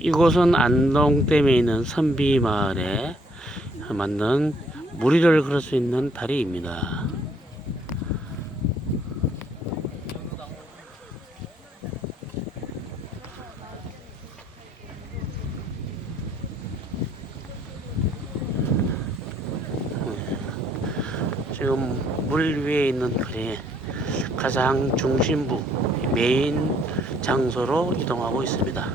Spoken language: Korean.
이곳은 안동댐에 있는 선비마을에 만든 무리를 걸을 수 있는 다리입니다. 지금 물 위에 있는 그리 가장 중심부 메인 장소로 이동하고 있습니다.